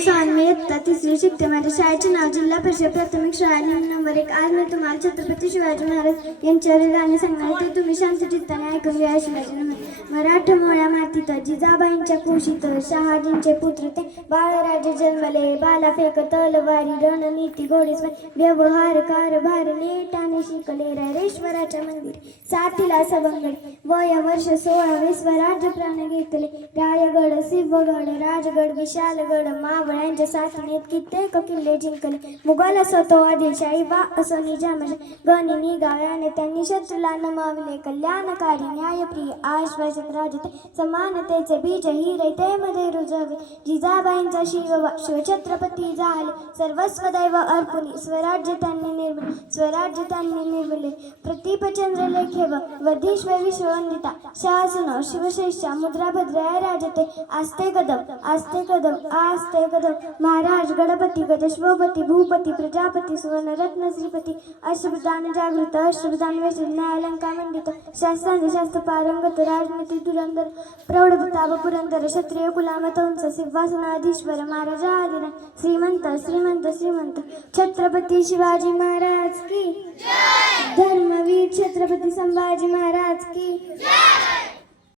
स्वामी मी इयत्ता तिसरी शिकते. माझ्या शाळेचे नाव जिल्हा परिषद प्राथमिक शाळा नंबर 1. आज मी तुम्हाला छत्रपती शिवाजी महाराज यांच्यावर गाणे सांगणार. ते तुम्ही शांत चित्ताने ऐकून घ्या. शिवाजी मराठा मोळ्या मातीत जिजाबाईंच्या कुशीत शहाजींचे पुत्र ते बाळराजे जन्मले. बाला फेक तलवारी रणनीती घोडेस्वारी व्यवहार कारभार नेटाने शिकले. रायरेश्वराच्या मंदिर साथीला सवंगडी वय वर्ष 16 स्वराज्य प्राण घेतले. रायगड सिंहगड राजगड विशालगड मावळ्यांच्या साथीने कित्येक किल्ले जिंकले. मुघल असो तो आदिलशाही वा असो निजामशाही गणी निघाव्याने त्यांनी शत्रूला नमवले. कल्याणकारी न्यायप्रिय आश्वासक राजे ते समानतेचे बीज हिरे ते मध्ये रुजवले. जिजाबाईंचा शिवछत्रपती झाले सर्वस्व दैव अर्पुनी. स्वराज्य त्यांनी निर्मिले प्रतीपचंद्र लेखे वधीश्वर विश्ववंदिता शासनो शिवश्रेष्ठा मुद्राभद्राय राजते. आस्ते कदम महाराज गणपती गजश्वपती भूपती प्रजापती सुवर्णरत्न श्रीपती अष्टप्रधान जागृत अष्टप्रधान वैश्य न्यायालंका मंडित शास्त्रांचे शास्त्र पारंगत राजनीती धुरंधर प्रौढ प्रताप पुरंदर क्षत्रिय कुलामत उंच सिंहासनाधीश्वर महाराजा आदिना श्रीमंत छत्रपती शिवाजी महाराज की धर्मवीर छत्रपती संभाजी महाराज की